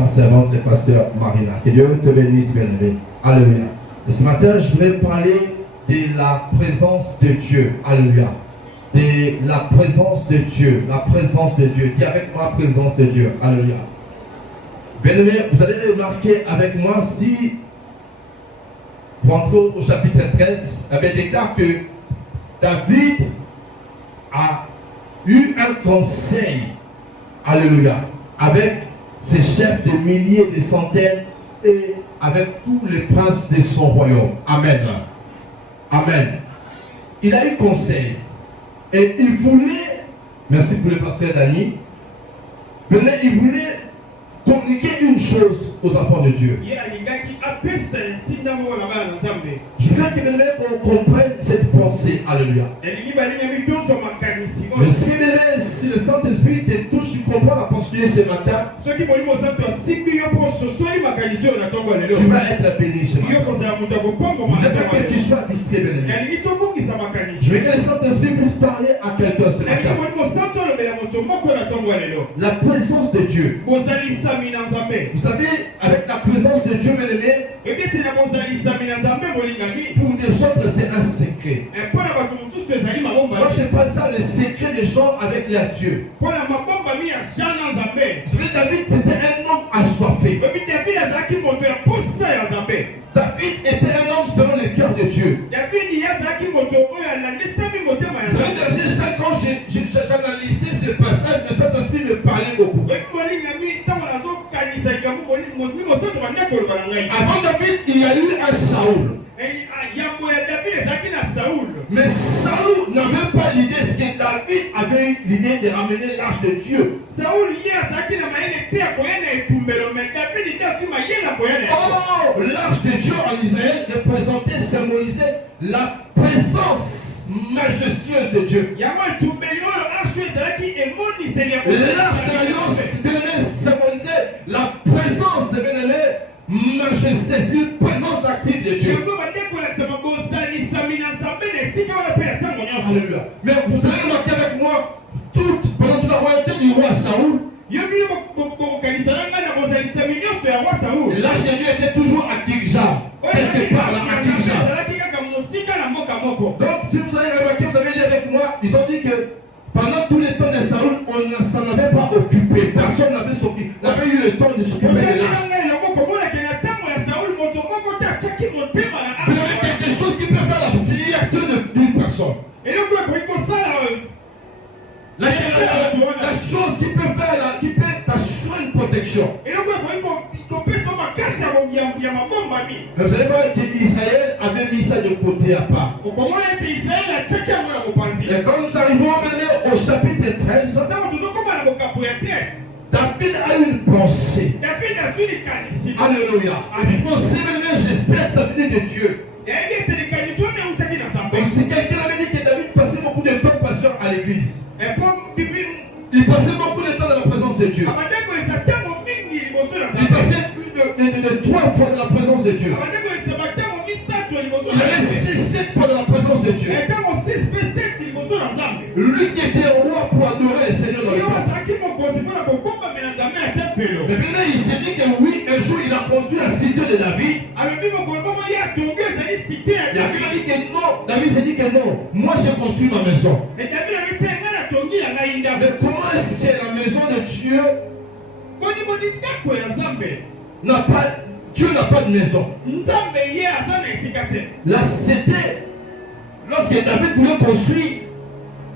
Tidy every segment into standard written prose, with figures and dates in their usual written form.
sa servante, le pasteur Marina. Que Dieu te bénisse, bien-aimé. Alléluia. Et ce matin, je voudrais parler de la présence de Dieu. Alléluia. De la présence de Dieu. La présence de Dieu. Dis avec moi, présence de Dieu. Alléluia. Bien-aimé, vous allez remarquer avec moi si vous rentrez au chapitre 13, il déclare que David a eu un conseil, alléluia, avec ses chefs de milliers, de centaines et avec tous les princes de son royaume. Amen. Amen. Il a eu conseil et il voulait, merci pour le pasteur Dani, il voulait communiquer une chose aux enfants de Dieu. Je voudrais qu'on comprenne cette pensée. Alléluia. Si le Saint-Esprit te touche, tu comprends la pensée ce matin, tu vas être béni ce matin. Je voudrais que tu sois distrait, bien-aimé. Je veux que le Saint-Esprit puisse parler à quelqu'un ce matin. La présence de Dieu. Vous savez, avec la présence de Dieu, bien-aimé, pour des autres, c'est un secret. Moi, je parle ça, le secret des gens avec leur Dieu. Vous savez, David, c'était un homme assoiffé. David était un homme selon le cœur de Dieu. Vous savez, dans ces 5 ans, j'analysais ce passage, mais cet esprit me parlait beaucoup. Avant David, il y a eu un Saoul. Mais Saoul n'avait pas l'idée, ce que David avait l'idée de ramener l'âge de Dieu. Oh, l'âge de Dieu en Israël représentait, symbolisait la présence majestueuse de Dieu. L'âge de l'alliance symbolisait la présence de majestueuse, une présence active de Dieu. Alléluia. Mais vous allez remarquer avec moi, pendant toute la royauté du roi Saoul, l'âge de Dieu était toujours à Gilgal. Quelque part là, à Gilgal. Donc, si vous avez remarqué, vous avez dit avec moi, ils ont dit que pendant tout le temps de Saoul, on ne s'en avait pas occupé. Personne n'avait eu le temps de s'occuper de l'âge. Vous avez quelque chose qui peut faire la filière d'une personne. La chose qui peut faire, qui peut t'assurer une protection. Vous allez voir qu'Israël avait mis ça de côté à part. Et quand nous arrivons maintenant au chapitre 13, David a une pensée. Alléluia. Cette pensée, j'espère que ça venait de Dieu. Donc si quelqu'un avait dit que David passait beaucoup de temps pasteur à l'église, il passait beaucoup de temps dans la présence de Dieu. Il passait plus de 3 fois dans la présence de Dieu. Il allait 6-7 fois dans la présence de Dieu. Lui qui était roi pour adorer le Seigneur dans le temple. Mais maintenant il s'est dit que oui, un jour il a construit la cité de David. David a dit que non. David s'est dit que non. Moi j'ai construit ma maison. Mais comment est-ce que la maison de Dieu Dieu n'a pas de maison. La cité, lorsque David voulait construire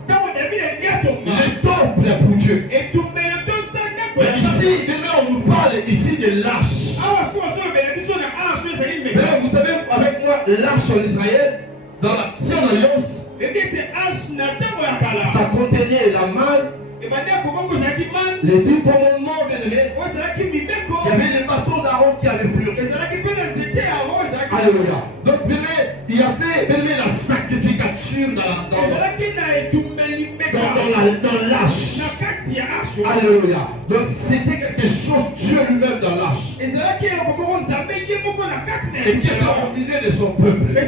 le temple pour Dieu. Mais ici, on nous parle ici de l'arche. Mais vous savez, avec moi, l'arche en Israël, dans la Ancienne Alliance, ça contenait la main, les 10 commandements, bien-aimés. Il y avait les bâtons d'Aaron qui avaient fleuri. Alléluia. Donc, bien-aimé, il y avait la sacrificature dans l'arche. Alléluia. Donc, c'était quelque chose, Dieu lui-même dans l'arche. Et qui était rempli de son peuple. Et je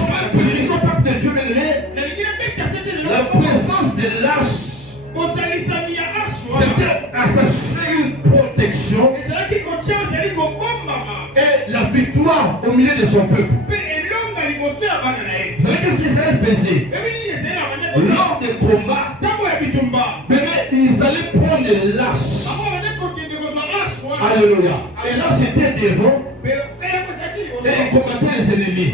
parle de son peuple de Dieu, bien-aimé. La présence de l'arche, c'était à s'assurer une protection. victoire au milieu de son peuple. Vous savez qu'est-ce qu'Israël faisait? Lors des combats, bébé, ils allaient prendre des lâches. Alléluia. Et là, c'était devant. Et ils combattaient les ennemis.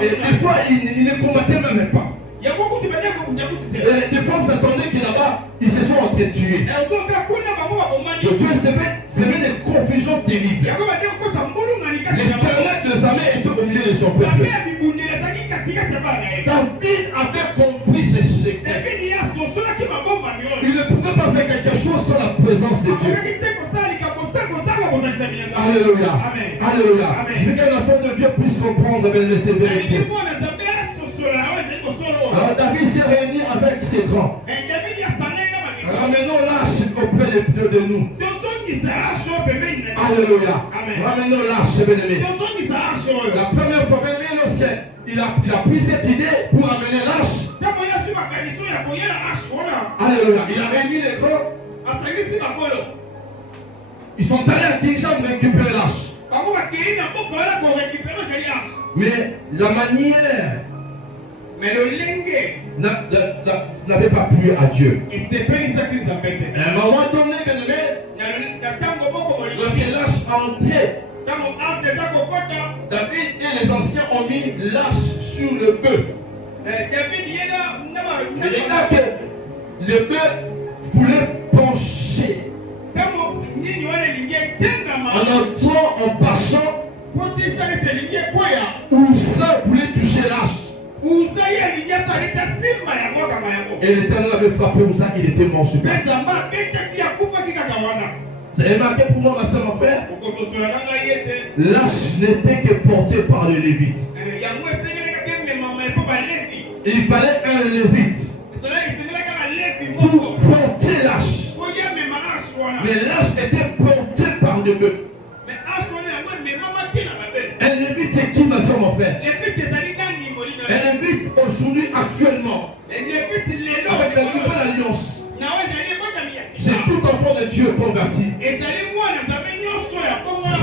Et des fois, ils ne combattaient même pas. Et des fois, vous attendez que là-bas, ils se sont entretués. Donc Dieu s'émet des confusions terribles. L'éternel des armées était au milieu de son peuple. David avait compris ce secret. Il ne pouvait pas faire quelque chose sans la présence de Dieu. Alléluia. Alléluia. Je veux qu'un enfant de Dieu puisse comprendre les sévérités. Alors David s'est réuni avec ses grands. Ramenons l'âge auprès de nous. Alléluia. Ramenons l'âge, bien-aimé. La première fois, bien-aimé, lorsqu'il a pris cette idée pour amener l'âge. Alléluia. Il a réuni les grands. Ils sont allés à Kinshasa récupérer l'âge. Mais la manière n'avait pas plu à Dieu. À un moment donné, lorsque l'âge a entré, David et les anciens ont mis l'âge sur le bœuf. Et là que le bœuf voulait pencher. En entrant, en passant, Oussa voulait toucher l'âge. Et l'Éternel avait frappé Oussa, il était mort sur place. Vous avez remarqué pour moi, ma soeur, mon frère, l'âge n'était que porté par les Lévites. Il fallait un Lévite pour porter l'âge. Mais l'âge était porté par des bœufs. Un Lévite, c'est qui, ma soeur, mon frère? Un Lévite aujourd'hui, actuellement, avec la nouvelle alliance, c'est tout enfant de Dieu converti. C'est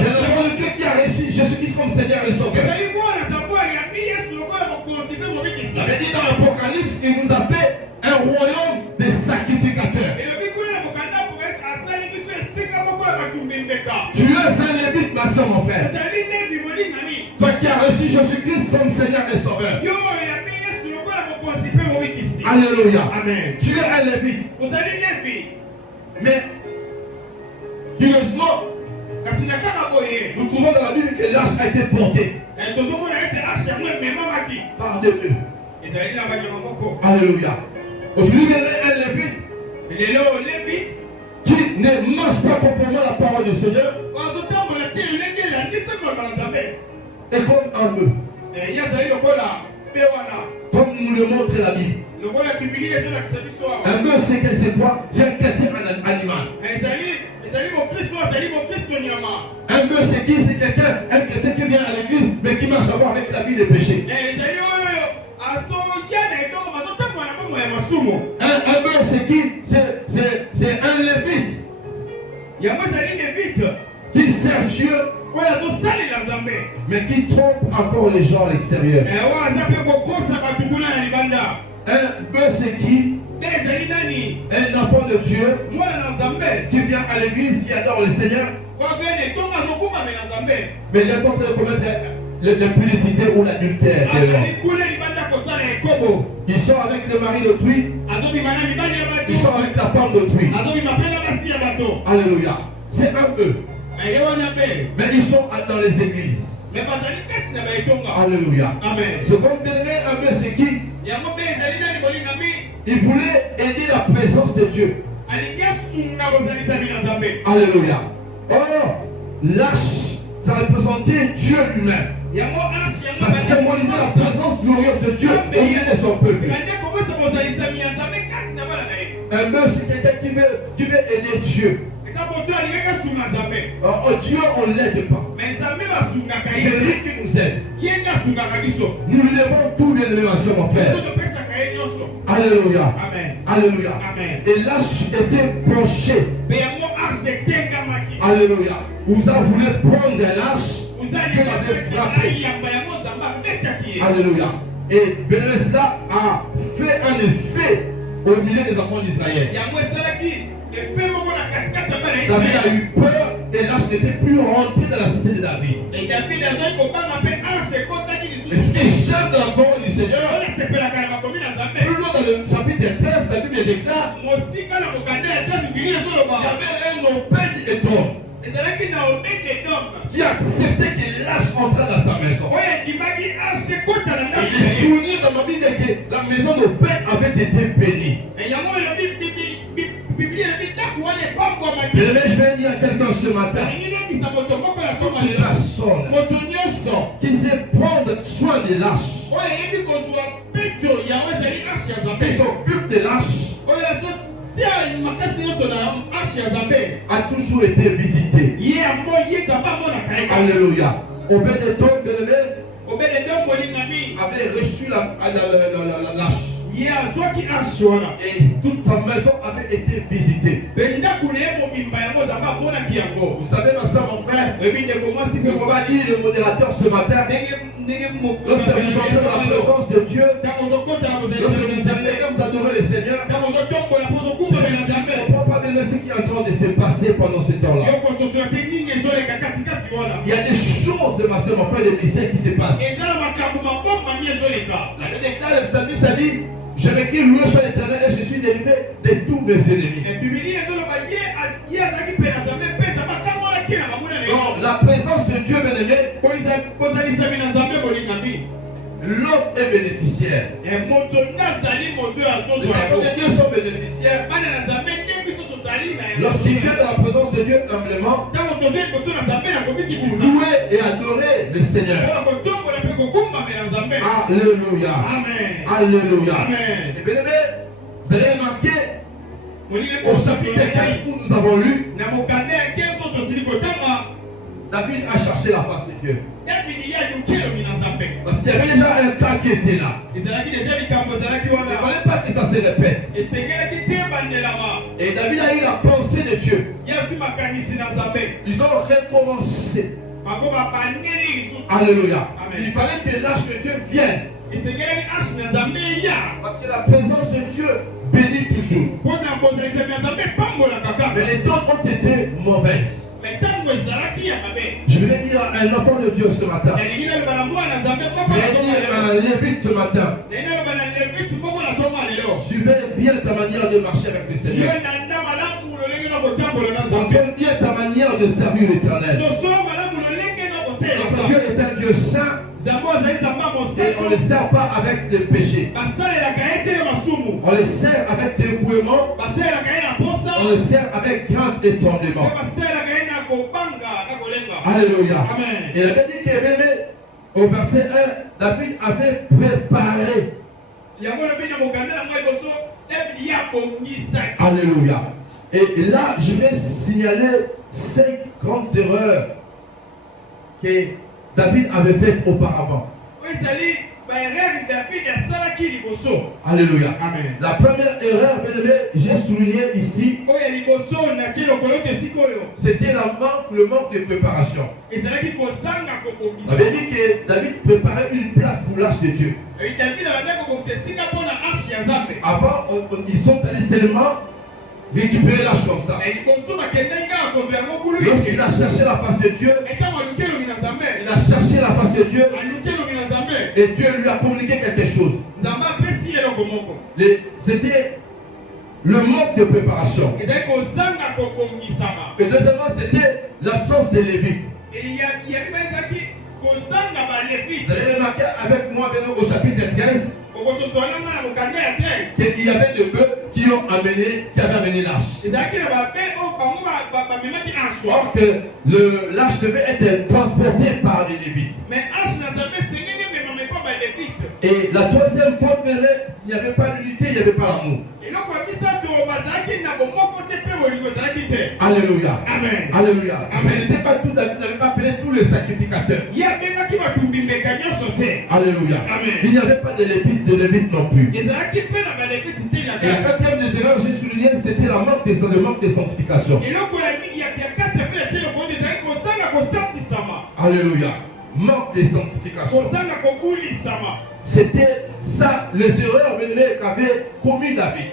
l'enfant de Dieu qui a reçu Jésus-Christ comme Seigneur et Sauveur. Il avait dit dans l'Apocalypse, il nous a fait un royaume de sacrificateurs. Tu es un Lévite, ma soeur, mon frère. Toi qui as reçu Jésus-Christ comme Seigneur et Sauveur. Alléluia. Amen. Tu es un Lévite. Mais, curieusement, nous trouvons dans la Bible que l'âge a été porté par des bœufs. Alléluia. Aujourd'hui, il y a un Lévite qui ne mange pas conformément à la parole du Seigneur. Et comme un bœuf. Comme nous le montre la Bible. Un bœuf, c'est quoi? C'est un chrétien animal. Un bœuf, c'est qui? C'est quelqu'un, un chrétien qui vient à l'église, mais qui marche d'abord avec la vie des péchés. Un bœuf, c'est qui? C'est un Lévite qui sert Dieu, mais qui trompe encore les gens à l'extérieur. Un bœuf, c'est qui? Un enfant de Dieu qui vient à l'église, qui adore le Seigneur, mais il est en train de commettre l'impudicité ou l'adultère. Ils sont avec le mari d'autrui, ils sont avec la femme d'autrui. Alléluia. C'est un peu. Mais ils sont dans les églises. Alléluia. Ce qu'on dénomme un peu, c'est qui? Il voulait aider la présence de Dieu. Alléluia. Or, l'âge, ça représentait Dieu lui-même. Ça symbolisait la présence glorieuse de Dieu au milieu de son peuple. Un bœuf, c'est quelqu'un qui veut aider Dieu. Oh Dieu, on ne l'aide pas. C'est lui qui nous aide. Nous lui devons tout, bien aimé, ma soeur, mon frère. Alléluia. Amen. Alléluia. Amen. Et l'âge était penché. Alléluia. Vous avez voulu prendre l'âge Dieu l'avait frappé. Alléluia. Et bien cela a fait un effet au milieu des enfants d'Israël. David a eu peur et l'âge n'était plus rentré dans la cité de David. Et ce que j'aime dans la parole du Seigneur, plus loin dans le chapitre 13, la Bible déclare qu'il y avait un Obed-Édom qui acceptait que l'âge entrât dans sa maison. Et les souvenirs dans ma Bible que la maison d'Obed avait été bénie. Je vais dire à quelqu'un ce matin, toute personne qui sait prendre soin des lâches, qui s'occupe des lâches, a toujours été visité. Alléluia. Obed-Édom, avait reçu la lâche. Et toute sa maison avait été visitée. Vous savez, ma soeur, mon frère, c'est qu'on va lire le modérateur ce matin. Lorsque vous entrez dans la présence de Dieu, lorsque vous allez vous adorer le Seigneur, on ne comprend pas bien ce qui est en train de se passer pendant ce temps-là. Il y a des choses, ma soeur, mon frère, des mystères qui se passent. La Bible déclare, le psalmiste a dit: je m'écris loué sur l'Éternel et je suis délivré de tous mes ennemis. Donc, la présence de Dieu, bien-aimé, l'homme est bénéficiaire. Les enfants de Dieu sont bénéficiaires. Lorsqu'il vient dans la présence de Dieu humblement, pour louer et adorer le Seigneur. Alléluia. Amen. Alléluia. Amen. Et bien aimé, vous avez remarqué au chapitre 15 où nous avons lu, David a cherché la face de Dieu. Parce qu'il y avait déjà un cas qui était là. Il ne fallait pas que ça se répète. Et David a eu la pensée de Dieu. Ils ont recommencé. Alléluia. Il fallait que l'âge de Dieu vienne. Parce que la présence de Dieu bénit toujours. Mais les dons ont été mauvaises. Je vais dire à un enfant de Dieu ce matin. Je vais dire à un lévite ce matin. Suivez bien ta manière de marcher avec le Seigneur. Regarde bien ta manière de servir l'Éternel. Notre Dieu est un Dieu saint. Et on ne le sert pas avec des péchés. On le sert avec dévouement. On le sert avec grand étonnement. Alléluia. Amen. Et la Bible dit qu'au verset 1, David avait préparé. Alléluia. Et là, je vais signaler 5 grandes erreurs que David avait faites auparavant. Alléluia. Amen. La première erreur, bien aimé, j'ai souligné ici, c'était le manque de préparation. Ça veut dire que David préparait une place pour l'âge de Dieu. Avant, ils sont allés seulement récupérer l'âge comme ça. Lorsqu'il a cherché la face de Dieu, il a cherché la face de Dieu, et Dieu lui a communiqué quelque chose. C'était le manque de préparation. Et deuxièmement, c'était l'absence des Lévites. Vous allez remarquer avec moi au chapitre 13 qu'il y avait des bœufs qui avaient amené l'âge. Or que l'âge devait être transporté par les Lévites. Et la troisième fois, il n'y avait pas d'unité, il n'y avait pas l'amour. Alléluia. Amen. Alléluia. Ce n'était pas tout, David n'avait pas appelé tous les sacrificateurs. Alléluia. Amen. Il n'y avait pas de Lévites non plus. Et la quatrième des erreurs, j'ai souligné, c'était le manque de sanctification. Alléluia. Manque de sanctification. C'était ça les erreurs qu'avait commis David.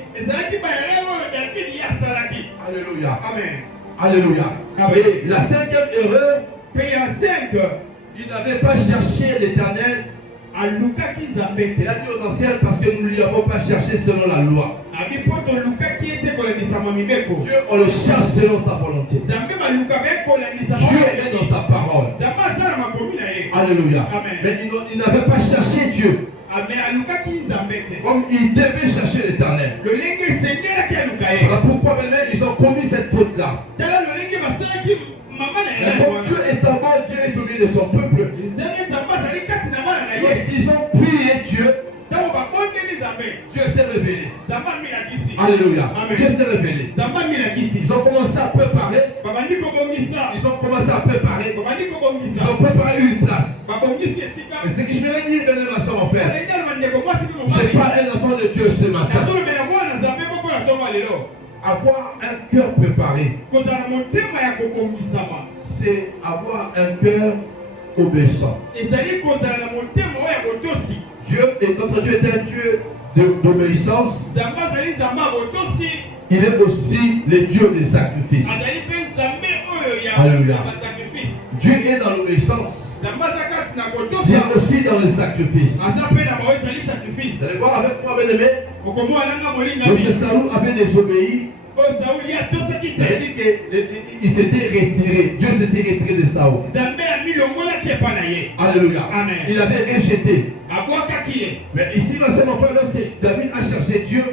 Alléluia. Amen. Alléluia. Amen. Et la cinquième erreur, il n'avait pas cherché l'Éternel. Il a dit aux anciens parce que nous ne lui avons pas cherché selon la loi. Dieu, on le cherche selon sa volonté. Dieu est dans sa parole. Alléluia. Amen. Mais il n'avait pas cherché Dieu. Comme il devait chercher l'Éternel. Voilà pourquoi maintenant ils ont commis cette faute-là. Mais comme Dieu est en bas, Dieu est au milieu de son peuple. Lorsqu'ils ont prié Dieu, Dieu s'est révélé. Alléluia. Amen. Dieu s'est révélé. Ils ont commencé à préparer. Ils ont commencé à préparer. Ils ont préparé une place. Et ce que je me dis, bien ma soeur, mon frère, je n'ai pas un enfant de Dieu ce matin. Avoir un cœur préparé, c'est avoir un cœur obéissant. Notre Dieu est un Dieu d'obéissance. Il est aussi le Dieu des sacrifices. Alléluia. Dieu est dans l'obéissance. Dieu est aussi dans le sacrifice. Vous allez voir avec moi, bien aimé, lorsque Saül avait désobéi, ça veut dire qu'il s'était retiré. Dieu s'était retiré de Saül. Alléluia. Amen. Il avait rejeté. Mais ici, mon frère, lorsque David a cherché Dieu,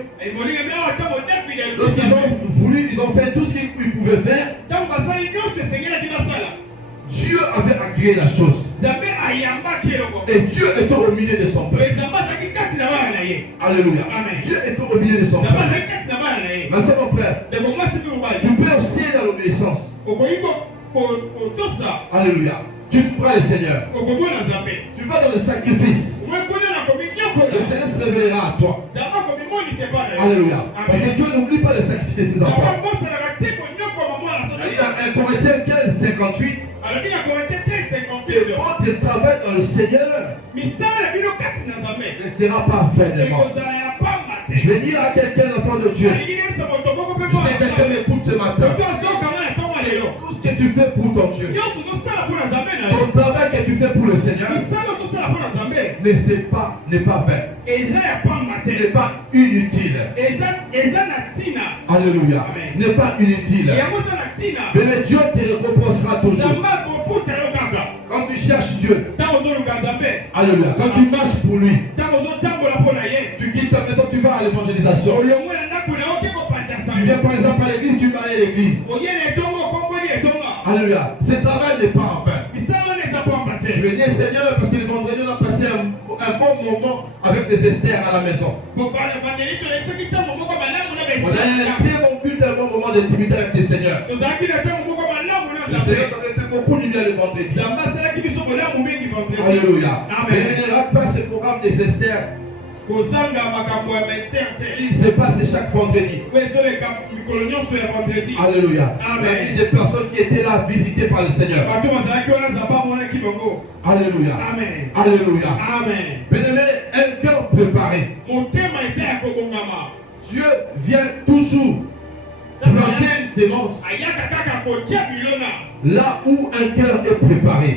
lorsqu'ils ont voulu, ils ont fait tout ce qu'ils pouvaient faire. Dieu avait agréé la chose. Et Dieu était au milieu de son peuple. Alléluia. Amen. Dieu était au milieu de son peuple. Mais c'est mon frère. Tu peux aussi dans l'obéissance. Alléluia. Tu trouveras le Seigneur. Tu vas dans le sacrifice. Le Seigneur se révélera à toi. Alléluia. Parce que Dieu n'oublie pas le sacrifice de ses enfants. Il y a 1 Corinthiens 15, 58. Votre travail dans le Seigneur ne sera pas vainement. Je vais dire à quelqu'un, enfant de Dieu, je sais que quelqu'un m'écoute ce matin. Tout ce que tu fais pour ton Dieu, ton travail que tu fais pour le Seigneur, n'est pas vain. N'est pas inutile. Alléluia. N'est pas inutile. Mais Dieu te récompensera toujours. Quand tu cherches Dieu, alléluia. Quand tu marches pour lui, tu quittes ta maison, tu vas à l'évangélisation. Tu viens par exemple à l'église, tu vas à l'église. Alléluia. Ce travail n'est pas en vain. Je vais dire Seigneur, parce que le vendredi on a passé un bon moment avec les Esther à la maison. On a un très bon culte, un bon moment d'intimité avec le Seigneur. Le Seigneur avait fait beaucoup de bien le vendredi. Alléluia. Mais il ne rate pas ce programme des Esther. Il se passe chaque vendredi. Alléluia. Il y a des personnes qui étaient là visitées par le Seigneur. Alléluia. Amen. Alléluia. Amen. Bien-aimé, un cœur préparé. Dieu vient toujours planter une sémence là où un cœur est préparé.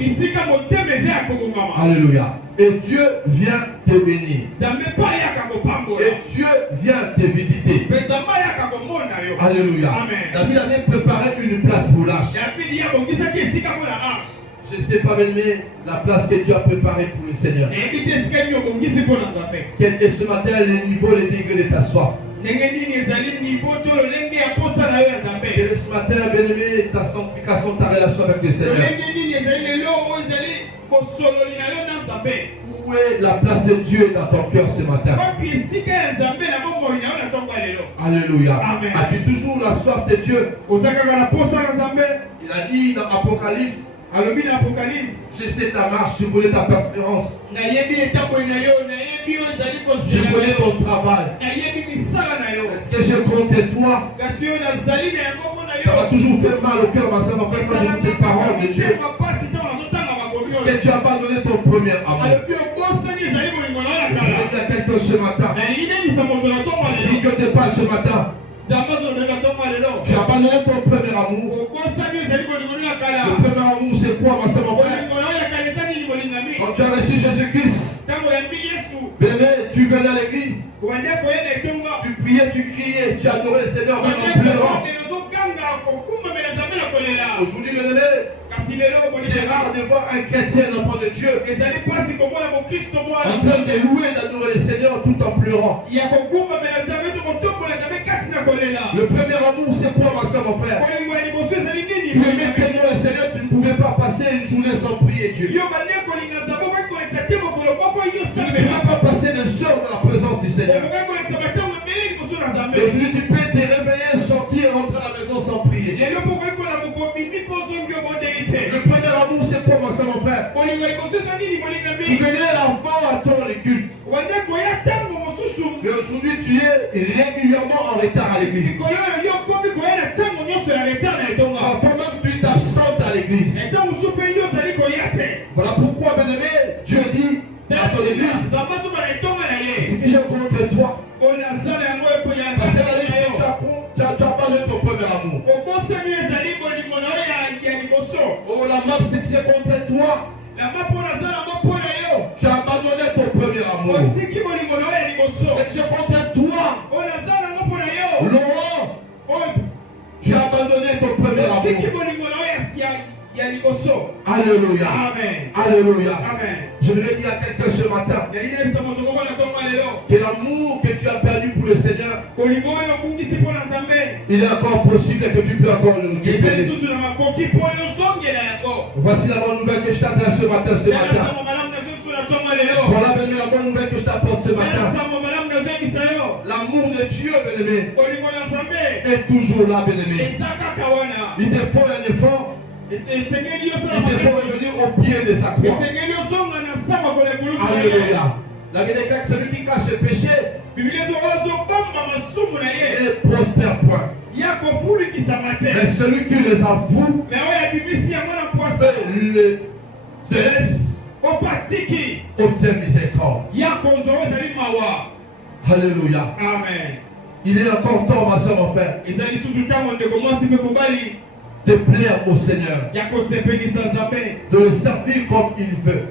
Alléluia. Et Dieu vient te bénir. Et Dieu vient te visiter. Alléluia. David avait préparé une place pour l'arche. Je ne sais pas, mais la place que Dieu a préparée pour le Seigneur. Quel est ce matin le niveau, le degré de ta soif? Quel est ce matin, bien-aimé, ta sanctification, ta relation avec le Seigneur? Où est la place de Dieu dans ton cœur ce matin? Alléluia. As-tu toujours la soif de Dieu? Il a dit dans Apocalypse, je sais ta marche, je connais ta persévérance. Je connais ton travail. Est-ce que je compte toi? Ça va toujours faire mal au cœur, ma soeur, ma frère, quand j'écoute cette parole de Dieu. abandonné ton premier amour. Il y a quelqu'un ce matin. Si Dieu te parle ce matin, tu as abandonné ton premier amour. Le premier amour, c'est quoi, ma soeur, mon frère? Quand tu as reçu Jésus-Christ, bébé, tu venais à l'église. Tu priais, tu criais, tu adorais le Seigneur même en pleurant. Aujourd'hui, bébé, c'est rare de voir un chrétien, un enfant de Dieu, en train de louer et d'adorer le Seigneur tout en pleurant. Le premier amour, c'est quoi, ma soeur, mon frère? Tu aimais tellement le Seigneur, tu ne pouvais pas passer une journée sans prier Dieu. Tu ne pouvais pas passer une heure dans la présence du Seigneur. Et aujourd'hui, tu peux te réveiller, sortir et rentrer à la maison sans prier. Le premier amour, c'est quoi, ma soeur, mon frère? Tu venais avant à temps les cultes. Mais aujourd'hui, tu es régulièrement en retard à l'église. Parfois même, tu t'absentes à l'église. Voilà pourquoi, bien-aimé, Dieu dit dans son église, ce que j'ai contre toi, parce que la liste, tu as abandonné ton premier amour. Oh, la map, c'est que j'ai contre toi. Tu as abandonné ton premier amour. C'est que j'ai contre toi. Laurent, tu as abandonné ton premier amour. Alléluia. Amen. Alléluia. Amen. Je voudrais dire à quelqu'un ce matin que l'amour que tu as perdu pour le Seigneur, il est encore possible que tu peux encore le récupérer. Voici la bonne nouvelle que je t'adresse ce matin. Voilà la bonne nouvelle que je t'apporte ce matin. L'amour de Dieu, bien-aimé, est toujours là, bien-aimé. Il te faut un effort. Il te faut revenir au pied de sa croix. Alléluia. La Bible dit celui qui cache le péché ne prospère point. Mais celui qui les avoue le laisse obtient miséricorde. Alléluia. Amen. Il est encore temps, ma soeur, mon frère, de plaire au Seigneur, de le servir comme il veut.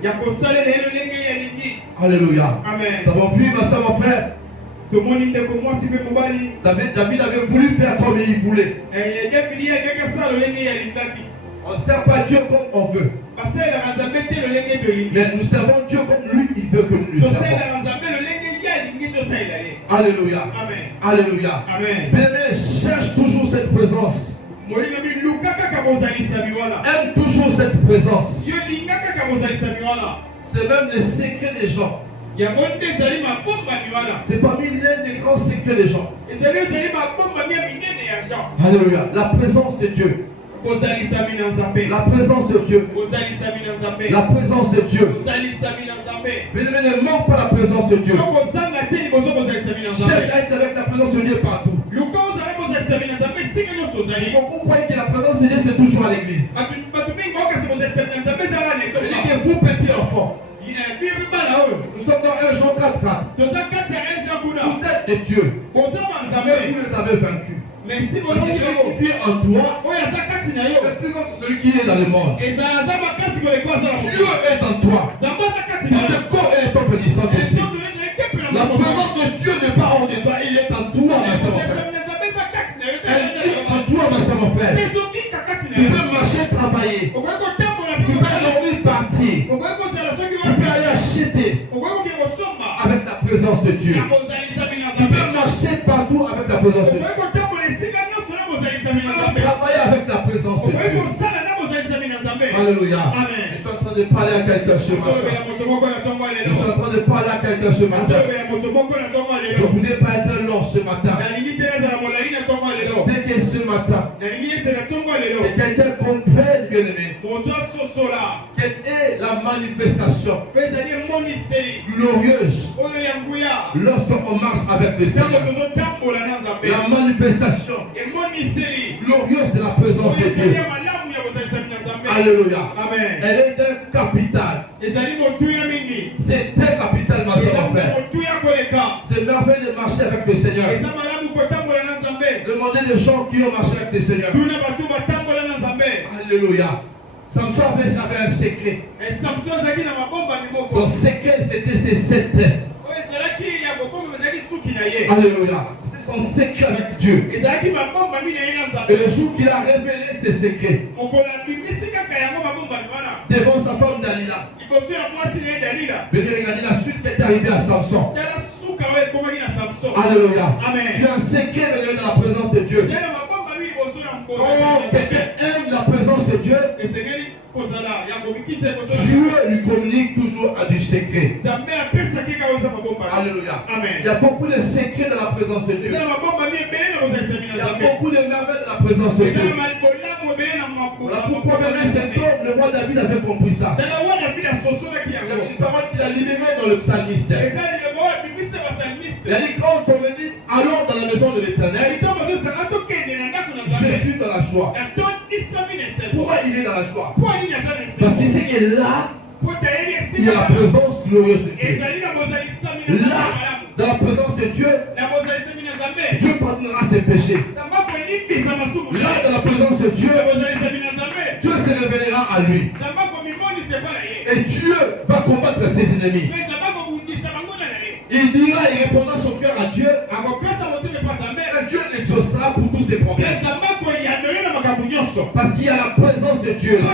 Alléluia. Amen. Nous avons vu, ma soeur, mon frère, David avait voulu faire comme il voulait. On ne sert pas Dieu comme on veut. Mais nous servons Dieu comme lui, il veut que nous lui servons. Alléluia. Amen. Alléluia. Amen. Bien-aimé, cherche toujours cette présence. Aime toujours cette présence. C'est même le secret des gens. C'est parmi l'un des grands secrets des gens. Alléluia. La présence de Dieu. La présence de Dieu. La présence de Dieu. Bien-aimé, ne manque pas la présence de Dieu. Cherche à être avec la présence de Dieu partout. Vous croyez que la présence de Dieu c'est toujours à l'église. Vous petits enfants, nous sommes dans 1 Jean 4:4. Vous êtes des dieux. Vous les avez vaincus. Parce que celui qui vit en toi est plus grand que celui qui est dans le monde. Dieu est en toi. Ton corps est ton petit Saint-Esprit. La présence de Dieu n'est pas hors de toi, il est en toi, ma soeur, mon frère. Elle est en toi, ma soeur, mon frère. Tu peux marcher, travailler. Tu peux dormir, partir. Tu peux aller acheter avec la présence de Dieu. Tu peux marcher partout avec la présence de Dieu. Travailler avec la présence de Dieu. Alléluia. Je suis en train de parler à quelqu'un ce matin. Je suis en train de parler à quelqu'un ce matin. Je ne voulais pas être long ce matin. Dès que ce matin, que quelqu'un comprenne, bien aimé, quelle est la manifestation glorieuse lorsqu'on marche avec le Seigneur. La manifestation glorieuse de la présence de Dieu. Alléluia. Amen. Elle est d'un capital. Et C'est très capital, ma soeur, mon frère. C'est merveilleux de marcher avec le Seigneur. Demandez des gens qui ont marché avec le Seigneur. Alléluia. Samson avait un secret. Son secret, c'était ses 7 tests. Alléluia. C'était son secret avec Dieu. Et le jour qu'il a révélé ses secrets devant sa femme Dalila, regardez la suite qui est arrivée à Samson. Alléluia. Tu as un secret dans la présence de Dieu. Quand quelqu'un aime la présence de Dieu, Dieu lui communique toujours à du secret. Alléluia. Il y a beaucoup de secrets dans la présence de Dieu. Il y a beaucoup de merveilles dans la présence de Dieu. Voilà pourquoi même cet homme, le roi David, avait compris ça. C'est une parole qu'il a libérée dans le psalmiste. Il a dit, quand on me dit, allons dans la maison de l'Éternel, je suis dans la joie. Pourquoi il est dans la joie? Parce qu'il sait que là, il y a la présence glorieuse de Dieu. Là, dans la présence de Dieu, Dieu pardonnera ses péchés. Là, dans la présence de Dieu, Dieu se révélera à lui. Et Dieu va combattre ses ennemis. Il dira, il répondra son cœur à Dieu. Et Dieu l'exaucera pour tous ses problèmes. Parce qu'il y a la présence de Dieu là.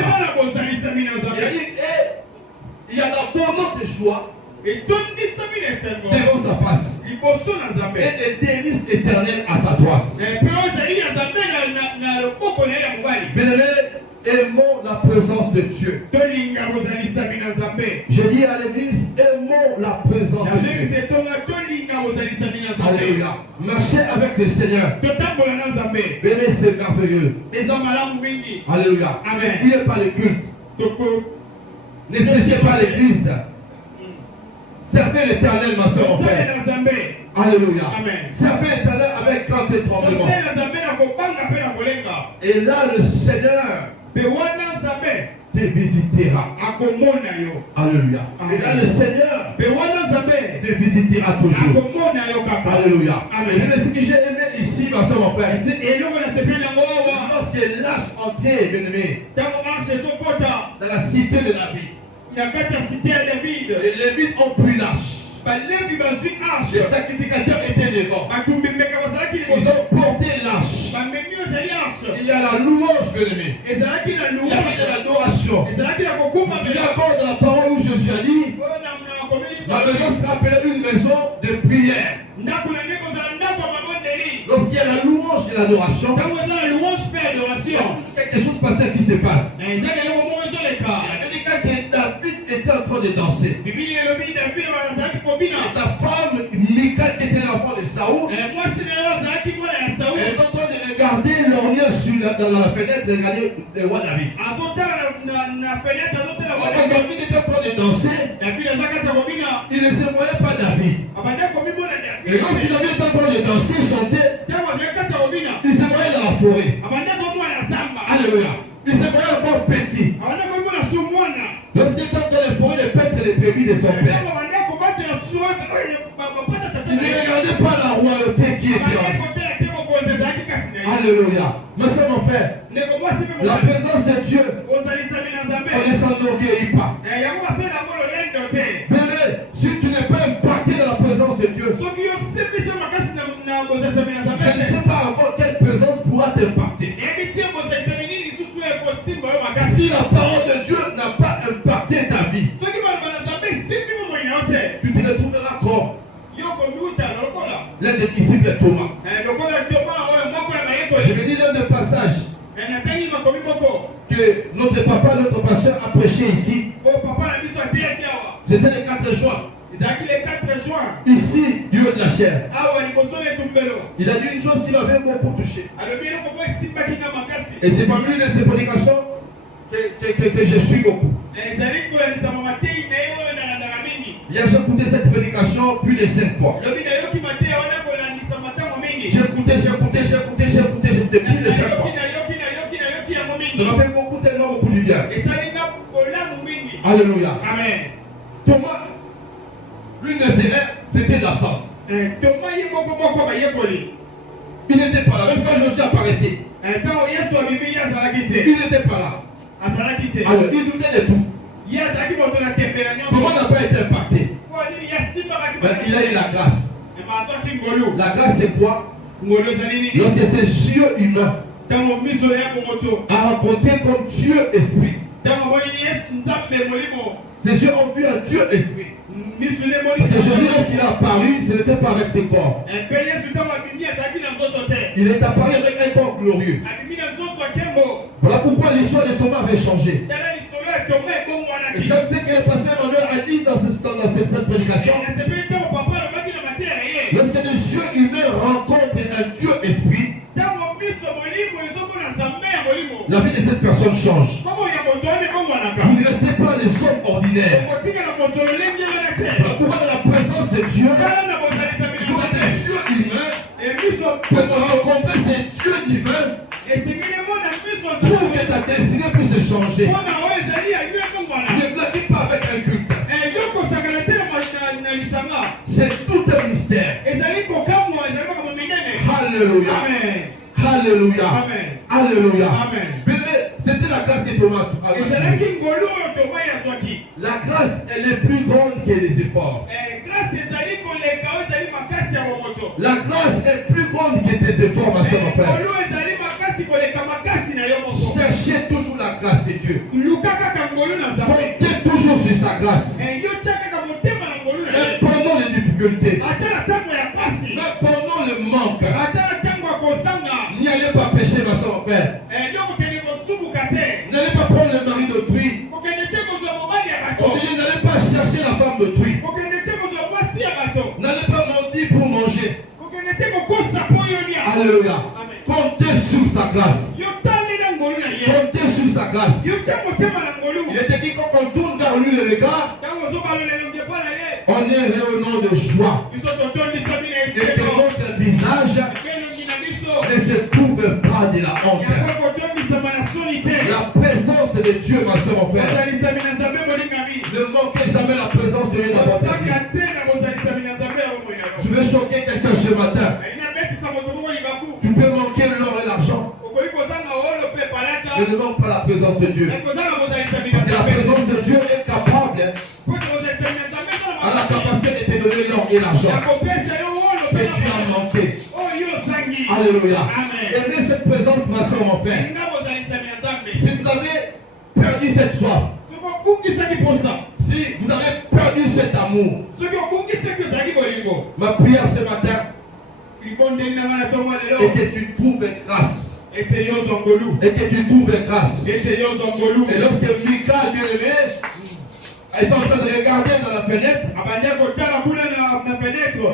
Il y a l'abondance de joie devant sa face. Et des délices éternelles à sa droite. Bien-aimés, aimons la présence de Dieu. Je dis à l'église, aimons la présence de Dieu. Alléluia. Marchez avec le Seigneur. Béné, c'est merveilleux. Alléluia. Ne fuyez pas les cultes. Ne fléchez pas l'église. Servez l'Éternel, ma soeur, mon frère. Alléluia. Servez l'Éternel avec crainte et tremblement. Et là, le Seigneur te visitera. Alléluia. Et là, le Seigneur te visitera toujours. Alléluia. Et ce que j'ai aimé ici, ma soeur, mon frère, lorsqu'il lâche entrer, bien-aimé, dans la cité de David, les Lévites ont pris l'arche. Les sacrificateurs étaient devant. Ils ont porté l'arche. Il y a la louange, bien-aimé. Il y avait de l'adoration. Je suis d'accord dans la parole où Jésus a dit, ma maison sera appelée une maison de prière. Lorsqu'il y a la louange et l'adoration, quelque chose passait qui se passe. Il avait dit quand David était en train de danser, et sa femme Michal était l'enfant de Saoul, elle est en train de regarder l'ornière dans la fenêtre, regarder le roi David. David était en train de danser, il ne se voyait pas David. Et lorsque David était en train de danser, chanter, il se voyait dans la forêt. Alléluia. Il se voyait encore petit. Lorsqu'il était dans la forêt, de paître les brebis de son père. Il ne regardait pas la royauté qui était en lui. Alléluia. Mais c'est mon frère, la présence de Dieu, on ne s'enorgueillit pas. Bébé, si tu n'es pas impacté dans la présence de Dieu, je ne sais pas encore quelle présence pourra t'impacter. Si la parole de Dieu n'a pas impacté ta vie, tu te retrouveras comme l'un des disciples de Thomas. Je vais dire l'un des passages que notre papa, notre pasteur a prêché ici. C'était le 4 juin. Ici, du haut de la chair. Il a dit une chose qui m'avait beaucoup touché. Et c'est parmi l'une de ces prédications que je suis beaucoup. Hier, j'ai écouté cette prédication plus de 5 fois. J'ai écouté plus de 5 fois. Ça m'a fait tellement beaucoup du bien. Alléluia. Amen. Thomas, l'une de ses erreurs, c'était l'absence. Thomas, Il n'était pas là. Même quand Jésus apparaissait, il n'était pas là. Alors, il doutait de tout. Thomas n'a pas été impacté. Mais il a eu la grâce. La grâce, c'est quoi? Lorsque ces yeux humains a rencontré comme Dieu esprit. Ces yeux ont vu un Dieu esprit. Parce que Jésus, lorsqu'il a apparu, ce n'était pas avec ses corps. Il est apparu avec un corps glorieux. Voilà pourquoi l'histoire de Thomas avait changé. Et je sais que le pasteur Emmanuel a dit dans cette prédication, lorsque des yeux humains rencontrent un Dieu esprit, la vie de cette personne change. Vous ne restez pas les hommes ordinaires. Pourquoi dans la présence de Dieu, vous êtes des yeux humains, pour rencontrer ces dieux divins, pour que ta destinée puisse se changer. Ne blaguez pas avec un culte. C'est tout un mystère. Alléluia. Alléluia. Alléluia. C'était la grâce que Thomas avait. La grâce, elle est plus grande que les efforts. La grâce est plus grande que tes efforts, ma soeur, mon frère. Cherchez toujours la grâce de Dieu. Comptez toujours sur sa grâce. Même pendant les difficultés, même pendant le manque, n'y allez pas pécher, ma soeur, mon frère. N'allez pas prendre le mari d'autrui. N'allez pas chercher la femme d'autrui. N'allez pas mentir pour manger. Alléluia. Comptez sur sa grâce. Comptez sur sa grâce. Il était dit quand on tourne vers lui le regard, on est rayonnant de joie. Et que votre visage ne se trouve pas de la honte. La présence de Dieu, ma soeur, mon frère. Ne manquez jamais la présence de Dieu dans votre vie. Je veux choquer quelqu'un ce matin. Tu peux manquer l'or et l'argent, mais ne manque pas la présence de Dieu. Parce que la présence de Dieu est capable, a la capacité de te donner l'or et l'argent. Mais tu as manqué. Alléluia. Aimez cette présence, ma soeur, mon frère. Si vous avez perdu cette soif, si vous avez perdu cet amour, ma prière ce matin est que tu trouves grâce. Et que tu trouves grâce. Et lorsque Michal, bien-aimé, est en train de regarder dans la fenêtre,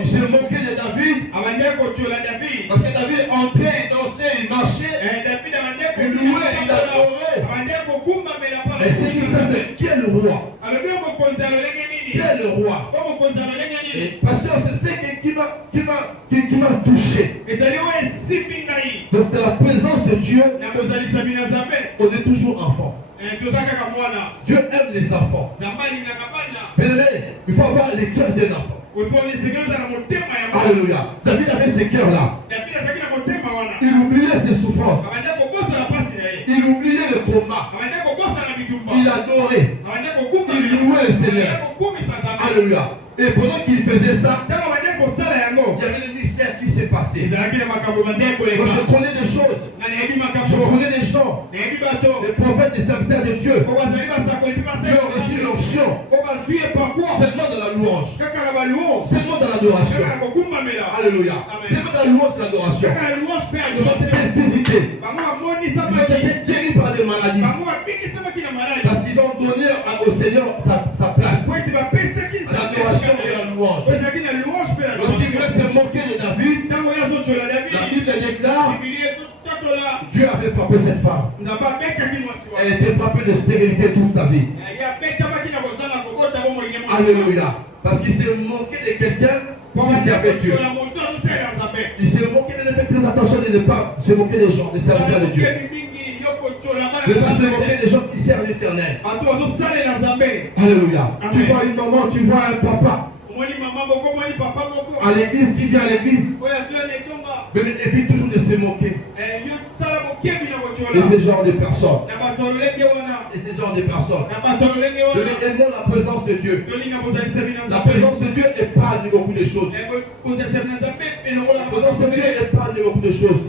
il s'est moqué de David. Parce que David entrait, il dansait, il marchait, il louait, il adorait. Et c'est que ça, c'est quel roi? Quel roi? Et pasteur, c'est ce qui m'a touché. Donc dans la présence de Dieu, on est toujours enfant. Dieu aime les enfants. Bien-aimé, il faut avoir les cœurs d'un enfant. Alléluia. David avait ce cœur-là. Il oubliait ses souffrances. Il oubliait le combat. Il adorait. Il louait le Seigneur. Alléluia. Et pendant qu'il faisait ça, il y avait le mystère qui s'est passé. Moi, je connais des choses. Je connais des gens. Les prophètes, les serviteurs de Dieu, qui ont reçu l'onction seulement dans la louange, seulement dans l'adoration. Alléluia. Seulement dans la louange de l'adoration. Ils ont été visités. Ils ont été guéris par des maladies. Parce qu'ils ont donné au Seigneur sa place. L'adoration et la louange. Lorsqu'ils voulaient se moquer de David, la Bible déclare Dieu avait frappé cette femme. Elle était frappée de stérilité toute sa vie. Alléluia. Parce qu'il s'est moqué de quelqu'un qui servait Dieu. Il s'est moqué, mais ne faites très attention de ne pas se moquer des gens, des serviteurs de Dieu. Ne pas se moquer des gens qui servent l'Éternel. Alléluia. Tu vois une maman, tu vois un papa à l'église qui vient à l'église, mais il évite toujours de se moquer. Et ce genre de personnes. Et ce genre de personnes. Aimons la présence de Dieu. La présence de Dieu épargne beaucoup de choses. La présence de Dieu épargne beaucoup de choses.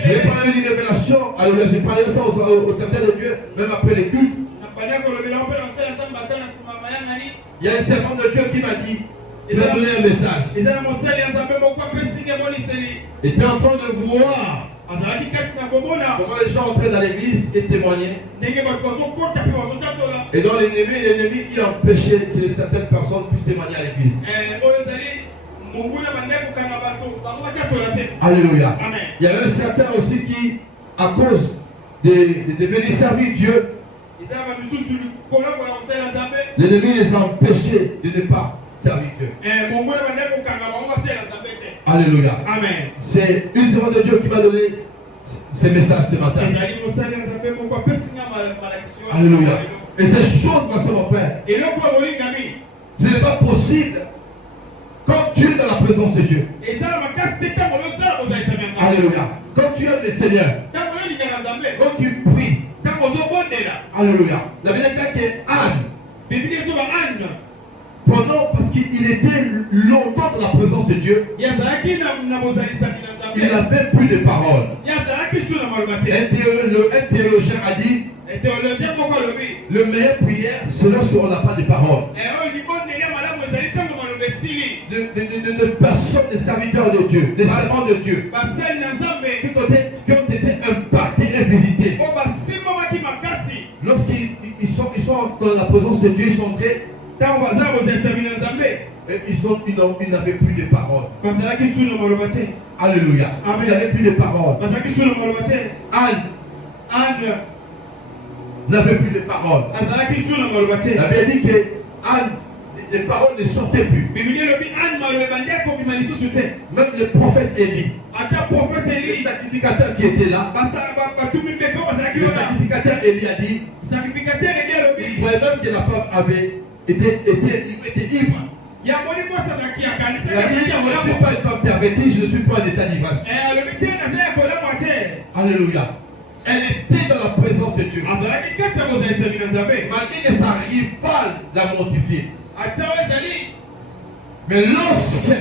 Je vais parler d'une révélation. Alors j'ai parlé ça au serviteur de Dieu, même après les cultes. Il y a un servant de Dieu qui m'a dit, il m'a donné un message. Il était en train de voir comment les gens entraient dans l'église et témoignaient. Et donc l'ennemi qui empêchait que certaines personnes puissent témoigner à l'église. Alléluia. Amen. Il y avait un certain aussi qui, à cause de venir servir Dieu, l'ennemi les a empêchés de ne pas servir Dieu. Alléluia. Amen. C'est une servante de Dieu qui m'a donné ces messages ce matin. Alléluia. Et ces choses, ma soeur, mon frère, ce n'est pas possible quand tu es dans la présence de Dieu. Alléluia. Quand tu aimes le Seigneur, quand tu pries, alléluia. La Bible dit que Anne, parce qu'il était longtemps dans la présence de Dieu, il n'avait plus de paroles. Un théologien a dit, le meilleur prière, c'est lorsqu'on n'a pas de paroles. De personnes, des serviteurs de Dieu, des servants de Dieu, qui ont été impactés et visités. Lorsqu'ils sont dans la présence de Dieu, ils sont très. Ils n'avaient plus de paroles. Alléluia. Ils n'avaient plus de paroles. Anne n'avait plus de paroles. La Bible dit que Anne, les paroles ne sortaient plus. Même le prophète Élie, le sacrificateur qui était là, le sacrificateur Élie a dit, il voyait même que la femme avait été ivre. Il a dit, je ne suis pas une femme pervertie, je ne suis pas en état d'ivresse. Alléluia. Elle était dans la présence de Dieu. Malgré que sa rivale l'a mortifiée. Mais lorsque,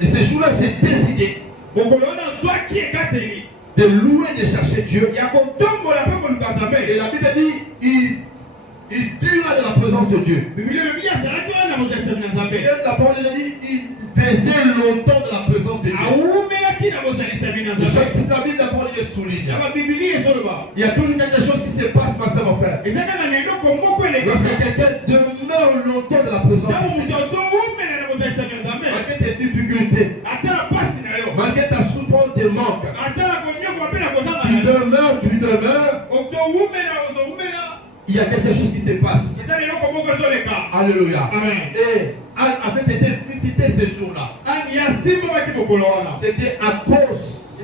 et ce jour-là, s'est décidé de louer, de chercher Dieu. Et la Bible dit, il dura dans la présence de Dieu. La parole de Dieu dit, il faisait longtemps dans la présence de Dieu. C'est la Bible, la parole de Dieu souligne. Il y a toujours quelque chose qui se passe, ma soeur, mon frère. Lorsque quelqu'un demeure longtemps dans la présence de Dieu, malgré tes difficultés, malgré ta souffrance, tes manques, tu demeures, il y a quelque chose qui se passe. Alléluia. Amen. Et Anne avait été visitée ce jour-là. C'était à cause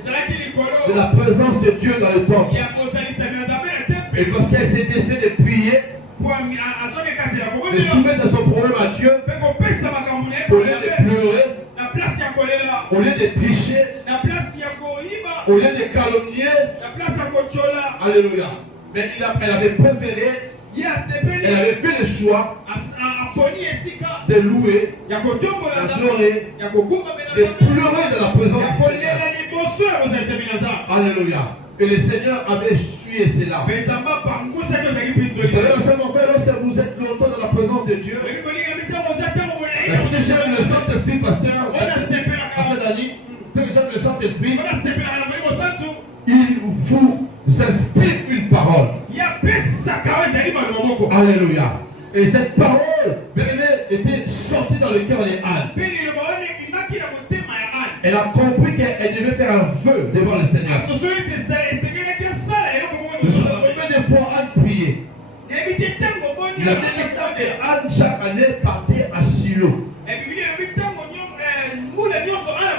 de la présence de Dieu dans le temple. Et parce qu'elle s'est décidée de prier, de soumettre son problème à Dieu, au lieu de pleurer, au lieu de tricher, au lieu de calomnier. Alléluia. Mais elle avait préféré, elle avait fait le choix de louer, d'adorer, de pleurer dans la présence du Seigneur. Alléluia. Et le Seigneur avait essuyé ses larmes. Vous savez, mon frère, lorsque vous êtes longtemps dans la présence de Dieu, ce que j'aime le Saint-Esprit, pasteur Dani, ce que j'aime le Saint-Esprit, il vous inspire une parole. Alléluia. Et cette parole, était sortie dans le cœur de Anne. Elle a compris qu'elle devait faire un vœu devant le Seigneur. Combien de fois Anne priait? La dernière fois Anne chaque année partait à Shiloh.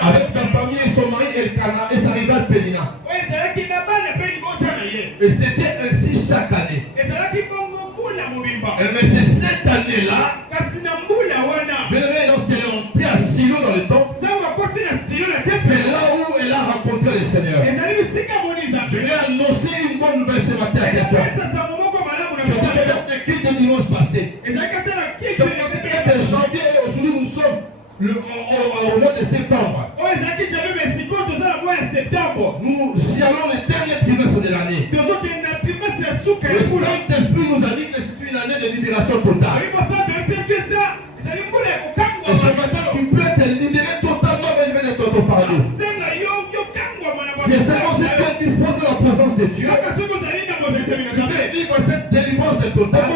Avec sa famille et son mari Elkana et sa rivale Pénina. Et c'était ainsi chaque année. Mais c'est cette année-là, bien aimé, lorsqu'elle est entrée à Silo dans le temple, c'est là où elle a rencontré le Seigneur. Je lui ai annoncé une bonne nouvelle ce matin à quelqu'un. C'était peut-être qui de dimanche passé. C'est le janvier et aujourd'hui nous sommes au mois de septembre. Nous y allons le dernier trimestre de l'année. Le Saint-Esprit nous a dit que c'est une année de libération totale. Et ce matin, tu peux te libérer totalement de ton fardeau. C'est seulement si tu es disposé de la présence de Dieu, tu peux vivre cette délivrance totale,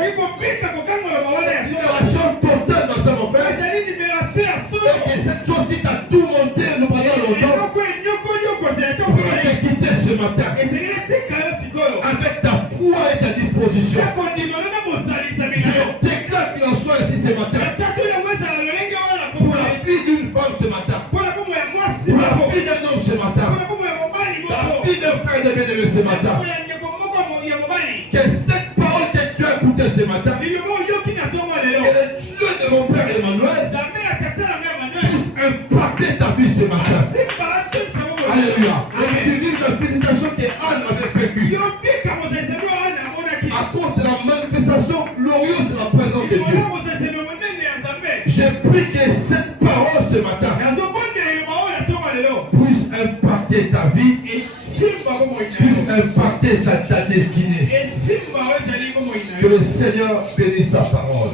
libération totale dans ce moment. Et que cette chose qui t'a tout monté pendant longtemps, pour te quitter ce matin, avec ta foi et ta disposition. Je déclare qu'il en soit ici ce matin. Pour la vie d'une femme ce matin. Pour la vie d'un homme ce matin. La vie d'un frère de bien-aimé ce matin. Que cette parole que tu as écoutée ce matin, et le Dieu de mon Père Emmanuel puisse impacter ta vie ce matin. Alléluia. Et tu dis la visitation que Anne avait vécue à cause de la manifestation glorieuse de la présence de Dieu. J'ai pris que cette parole ce matin puisse impacter ta vie et puisse impacter ta destinée. Que le Seigneur bénisse sa parole.